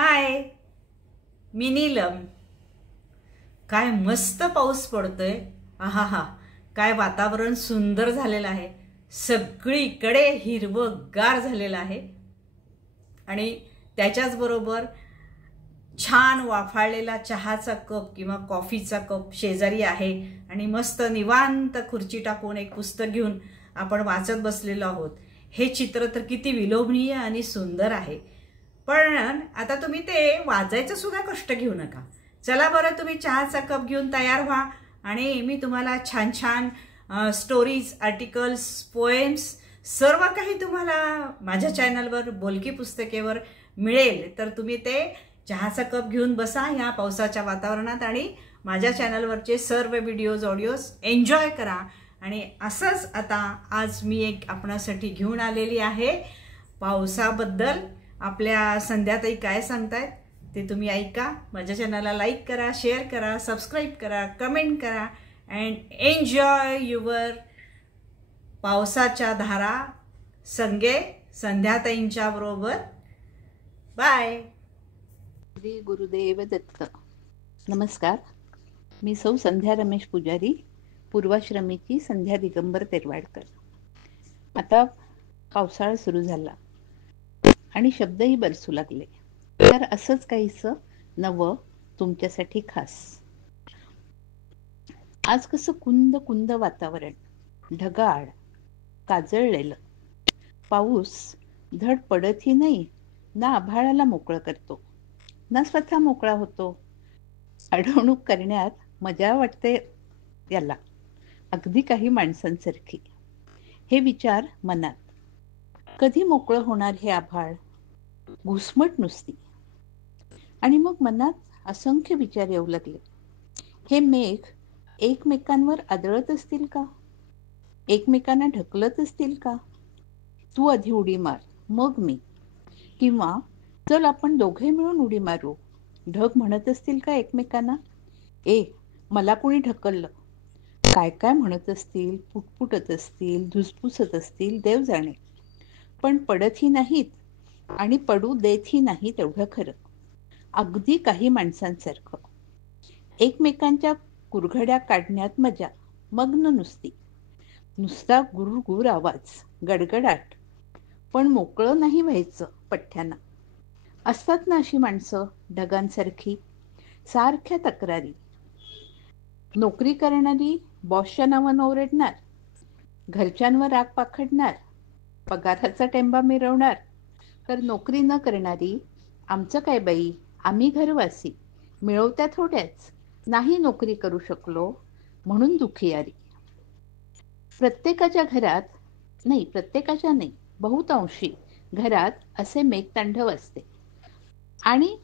हाय, मी नीलम. काय मस्त पाऊस पडतोय. आहा हा, काय वातावरण सुंदर झालेलं आहे. सगळीकडे हिरवंगार झालेलं आहे आणि त्याच्याच बरोबर छान वाफाळलेला चहाचा कप किंवा कॉफीचा कप शेजारी आहे आणि मस्त निवांत खुर्ची टाकून एक पुस्तक घेऊन आपण वाचत बसलेलो आहोत. हे चित्र तर किती विलोभनीय आणि सुंदर आहे. पण आता तुम्ही ते वाचायचं सुद्धा कष्ट घेऊ नका. चला बरं, तुम्ही चहाचा कप घेऊन तयार व्हा आणि मी तुम्हाला छान छान स्टोरीज, आर्टिकल्स, पोएम्स सर्व काही तुम्हाला माझ्या चॅनलवर बोलकी पुस्तकेवर मिळेल. तर तुम्ही ते चहाचा कप घेऊन बसा ह्या पावसाच्या वातावरणात आणि माझ्या चॅनलवरचे सर्व व्हिडिओज, ऑडिओज एन्जॉय करा. आणि असंच आता आज मी एक आपणासाठी घेऊन आलेली आहे पावसाबद्दल. आपल्या संध्याताई काय सांगतायत ते तुम्ही ऐका. माझ्या चॅनलला लाईक करा, शेअर करा, सबस्क्राईब करा, कमेंट करा अँड एन्जॉय युअर पावसाच्या धारा संगे संध्याताईंच्या बरोबर. बाय. श्री गुरुदेव दत्त. नमस्कार, मी सौ संध्या रमेश पुजारी, पूर्वाश्रमीची संध्या दिगंबर तेरवाडकर. आता पावसाळा सुरू झाला आणि शब्दही बरसू लागले. तर असंच काहीसं नवं तुमच्यासाठी खास. आज कसं कुंद कुंद वातावरण, ढगाळ, काजळलेलं. पाऊस धड पडतही नाही, ना आभाळाला मोकळं करतो, ना स्वतः मोकळा होतो. अडवणूक करण्यात मजा वाटते याला, अगदी काही माणसांसारखी. हे विचार मनात, कधी मोकळं होणार हे आभाळ, घुसमट नुसती. आणि मग मनात असंख्य विचार येऊ लागले. हे मेघ एकमेकांवर आदळत असतील का? एकमेकांना ढकलत असतील का? तू आधी उडी मार, मग मी. किंवा चल आपण दोघे मिळून उडी मारू. ढग म्हणत असतील का एकमेकांना, ए मला कोणी ढकललं? काय काय म्हणत असतील, पुटपुटत असतील, धुसफुसत असतील, देव जाणे. पण पडतही नाहीत आणि पडू देतही नाही, तेवढं खरं. अगदी काही माणसांसारखं एकमेकांच्या कुरघड्या काढण्यात मजा, मग्न नुसती. नुसता गुरगुर आवाज, गडगडाट, पण मोकळं नाही व्हायचं पठ्ठ्यानं. असतात ना अशी माणसं ढगांसारखी, सारख्या तक्रारी. नोकरी करणारी बॉसच्या नावानं ओरडणार, घरच्यांवर राग पाखडणार, पगाराचा टेंबा मिरवणार. तर नोकरी न करणारी, आमचं काय बाई, आम्ही घरवासी, मिळवत्या थोड्याच, नाही नोकरी करू शकलो म्हणून दुखियारी. प्रत्येकाच्या नाही, बहुतांशी घरात असे मेघतांडव असते आणि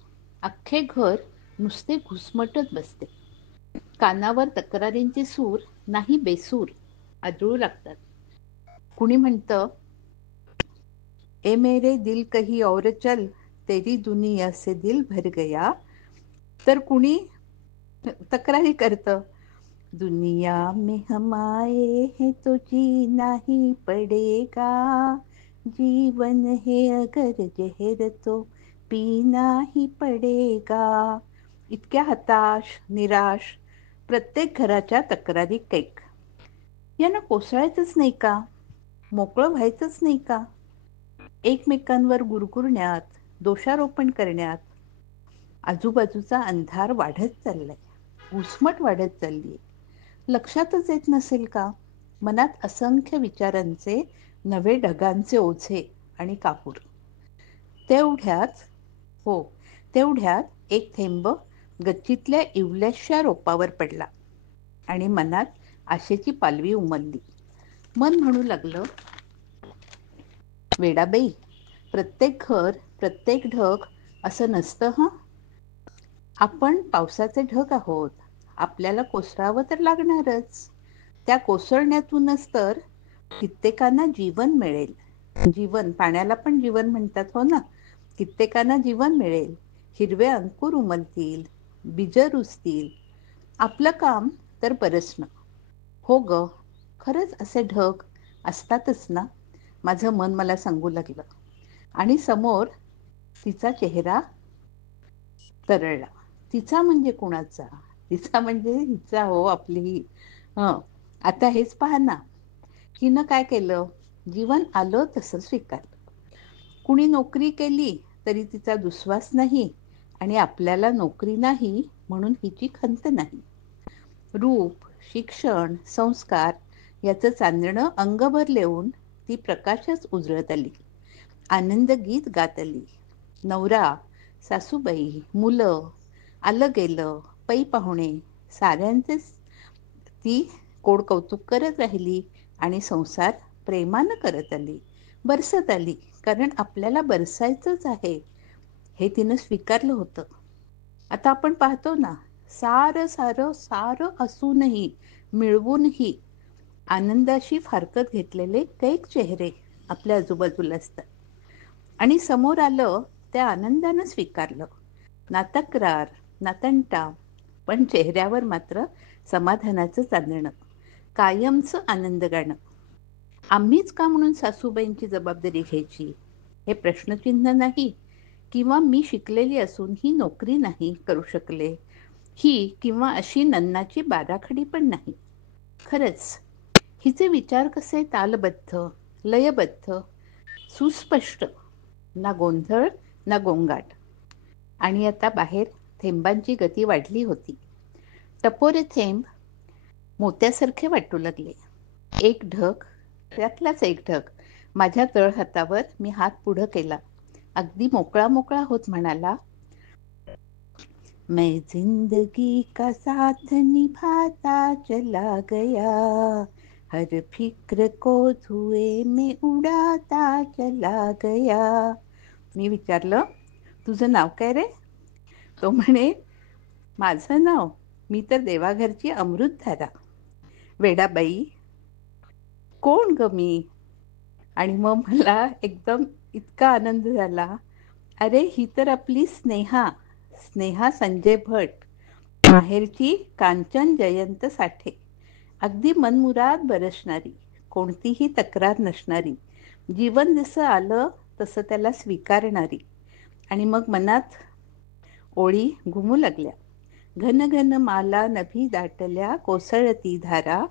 अख्खे घर नुसते घुसमटत बसते. कानावर तक्रारींचे सूर नाही बेसूर आदळू लागतात. कुणी म्हणतं, ए मेरे दिल कही और चल, तेरी दुनिया से दिल भर गया. तर कुणी तक्रारी करतं, दुनिया में हम आए हैं तो जीना ही पड़ेगा, जीवन है अगर जहर तो पीना ही पडेगा. इतक्या हताश, निराश प्रत्येक घराच्या तक्रारी कैक. यांना कोसळायचंच नाही का? मोकळं व्हायचंच नाही का? एकमेकांवर गुरगुरण्यात, दोषारोपण करण्यात आजूबाजूचा अंधार वाढत चाललाय, घुसमट वाढत चाललीय. लक्षातच येत नसेल का? मनात असंख्य विचारांचे नवे ढगांचे ओझे आणि कापूर. तेवढ्यात एक थेंब गच्चीतल्या इवल्याशा रोपावर पडला आणि मनात आशेची पालवी उमलली. मन म्हणू लागलं, वेडाबाई, प्रत्येक घर, प्रत्येक ढग असं नसतं हं. आपण पावसाचे ढग आहोत, आपल्याला कोसळावं तर लागणारच. त्या कोसळण्यातूनच तर कित्येकांना जीवन मिळेल. जीवन, पाण्याला पण जीवन म्हणतात हो ना. कित्येकांना जीवन मिळेल, हिरवे अंकुर उमलतील, बीज रुजतील. आपलं काम तर बरसणं. हो ग, खरंच असे ढग असतातच ना, माझं मन मला सांगू लागलं. आणि समोर तिचा चेहरा तरळला. तिचा म्हणजे कुणाचा? तिचा म्हणजे हिचा हो, आपली. हं. आता हेच पहा ना, हिनं काय केलं? जीवन आलं तसं स्वीकारलं. कुणी नोकरी केली तरी तिचा दुस्वास नाही आणि आपल्याला नोकरी नाही म्हणून हिची खंत नाही. रूप, शिक्षण, संस्कार याचं चांदणं अंगभर लेवून ती प्रकाशच उजळत आली. आनंद गीत गात आली. नवरा, सासूबाई, मुलं, आलं गेलं, पै पाहुणे साऱ्यांचेच ती कोड कौतुक करत राहिली आणि संसार प्रेमानं करत आली, बरसत आली. कारण आपल्याला बरसायचंच आहे हे तिनं स्वीकारलं होतं. आता आपण पाहतो ना, सारं सारं सारं असूनही, मिळवूनही आनंदाशी फारकत घेतलेले कैक चेहरे आपल्या आजूबाजूला असतात. आणि समोर आलं त्या आनंदानं स्वीकारलं. ना तक्रार, ना तंटा, पण चेहऱ्यावर मात्र समाधानाचं चांदणं, कायमचं आनंद गाणं. आम्हीच का म्हणून सासूबाईंची जबाबदारी घ्यायची? हे प्रश्नचिन्ह नाही. किंवा मी शिकलेली असून ही नोकरी नाही करू शकले, ही किंवा अशी नन्नाची बाराखडी पण नाही. खरंच हिचे विचार कसे तालबद्ध, लयबद्ध, सुस्पष्ट, ना गोंधळ ना गोंगाट. आणि आता बाहेर थेंबांची गती वाढली होती. टपोरे थेंब मोत्यासारखे वाटू लागले. एक ढग, त्यातलाच एक ढग माझ्या तळहातावर मी हात पुढं केला. अगदी मोकळा मोकळा होत म्हणाला, मैं जिंदगी का साथ निभाता चला गया, हर फिक्र को धुए में उडाता चला गया. मी विचारलं, तुझं नाव काय रे? तो म्हणे, माझं नाव, मी तर देवाघरची अमृतधारा. वेडाबाई, कोण ग मी? आणि मग मला एकदम इतका आनंद झाला. अरे ही तर आपली स्नेहा, स्नेहा संजय भट, माहेरची कांचन जयंत साठे. अगदी मनमुराद बरसणारी, कोणतीही तक्रार नसणारी, जीवन जसं आलं तसं त्याला स्वीकारणारी. आणि मग मनात ओळी घुमू लागल्या. घन घन माला नभी दाटल्या कोसळती धारा,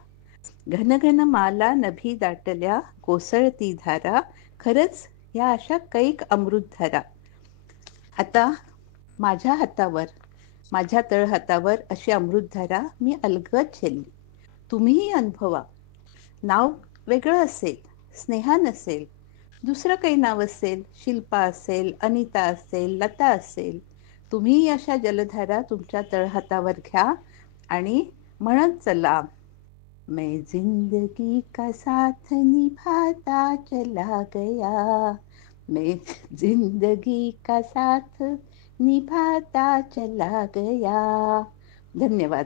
घन घन माला नभी दाटल्या कोसळती धारा. खरंच या अशा कैक अमृतधारा आता माझ्या हातावर, माझ्या तळहातावर अशी अमृतधारा मी अलगद झेलली. तुम्हीही अनुभवा. नाव वेगळं असेल, स्नेहा नसेल, दुसरं काही नाव असेल, शिल्पा असेल, अनिता असेल, लता असेल, तुम्ही अशा जलधारा तुमच्या तळहातावर घ्या आणि म्हणत चला, मैं जिंदगी का साथ निभाता चला गया, मैं जिंदगी का साथ निभाता चला गया. धन्यवाद.